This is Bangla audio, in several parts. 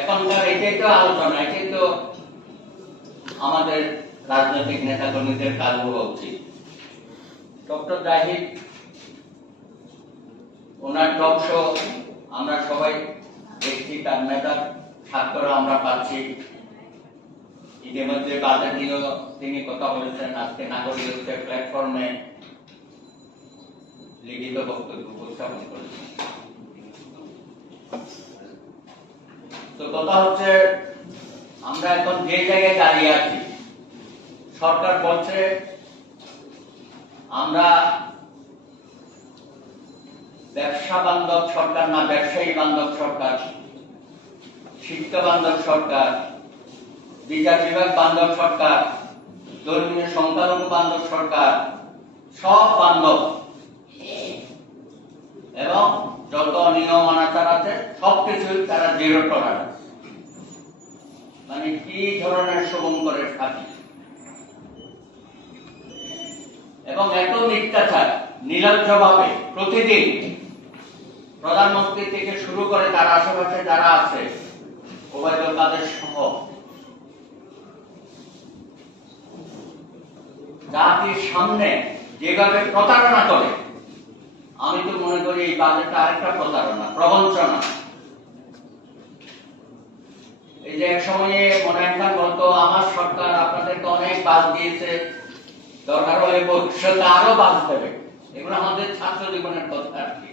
এখনকার এটাই তো আলোচনা, এটাই তো আমাদের রাজনৈতিক নেতা কর্মীদের কাজ হওয়া উচিত। ডক্টর জাহিদ, ওনার টক শো, আমরা সবাই দেখছি, তার নেতার স্বাক্ষর আমরা পাচ্ছি। ইতিমধ্যে বাজার দিয়েও তিনি কথা বলেছেন, আজকে নাগরিকত্বের প্ল্যাটফর্মে লিখিত বক্তব্য উপস্থাপন করেছেন। তো কথা হচ্ছে, আমরা এখন যে জায়গায় দাঁড়িয়ে আছি, সরকার বলছে, আমরা ব্যবসা বান্ধব সরকার না, ব্যবসায়ী বান্ধব সরকার, শিক্ষা বান্ধব সরকার, বিচার বিভাগ বান্ধব সরকার, ধর্মীয় সংখ্যালঘু বান্ধব সরকার, সব বান্ধব। এবং যত নিয়ম অনাচার আছে, সবকিছু তারা জিরো টলারেন্স মানে কি ধরনের শোভন করে থাকি এবং এত মিথ্যাচার নির্লজ্জভাবে প্রতিদিন প্রধানমন্ত্রী থেকে শুরু করে তার আশেপাশে যারা আছে, ওবায়দুল কাদের সহ জাতির সামনে যেভাবে প্রতারণা করে আমি তো মনে করি এই বাজেটটা আরেকটা প্রতারণা, প্রবঞ্চনা। এই যে এক সময়ে মনে একটা বলতো আমার সরকার আপনাদেরকে অনেক বাদ দিয়েছে, দরকার হলে ভবিষ্যতে আরও বাদ দেবে। এগুলো আমাদের ছাত্র জীবনের কথা আর কি।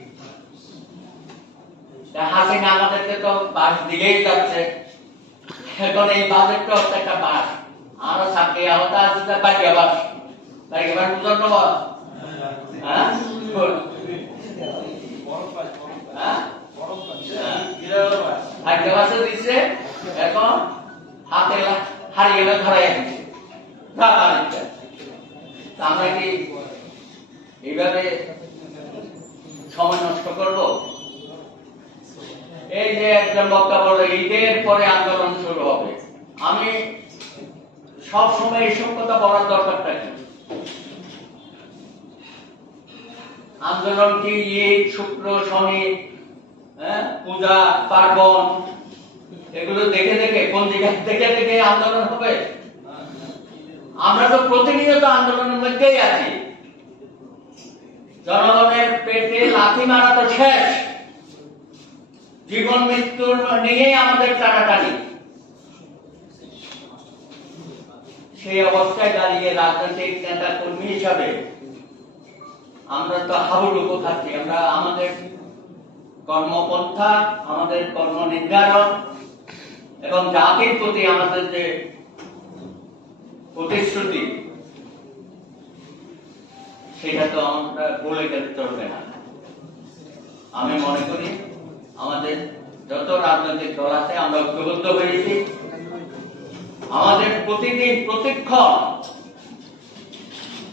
হাসিনা আমাদেরকে তো বাস দিলেই যাচ্ছে। এখন এই বাজেটটা হচ্ছে একটা বাস। আরও চাকরি আহত আছে যে বাইকে বাস। বাস বুঝার হ্যাঁ হ্যাঁ? কি এইভাবে সময় নষ্ট করব? এই যে একজন বক্তা বলল পরে আন্দোলন শুরু হবে। আমি সব সময় এইসব কথা বলার দরকারটা কি? আন্দোলন কি ঈদ শুক্র শনি হ্যাঁ, পূজা পার্বণ এগুলো দেখে দেখে কোন দিকে দেখে দেখে আন্দোলন হবে? আমরা তো প্রতিনিয়ত আন্দোলনের মধ্যেই আছি। জনগণের পেটে লাথি মারা তো শেষ। জীবন মৃত্যুর নিয়ে আমাদের টানাটানি। সেই অবস্থায় দাঁড়িয়ে রাজনৈতিক নেতা কর্মী হিসাবে আমরা তো হাবুডুবু খাচ্ছি আমরা আমাদের কর্মপন্থা, আমাদের কর্ম নির্ধারণ এবং জাতির প্রতি আমাদের যে প্রতিশ্রুতি, সেটা তো আমরা বলে গেলে চলবে না। আমি মনে করি আমাদের যত রাজনৈতিক দল আছে, আমরা ঐক্যবদ্ধ হয়েছি। আমাদের প্রতিদিন প্রতিক্ষণ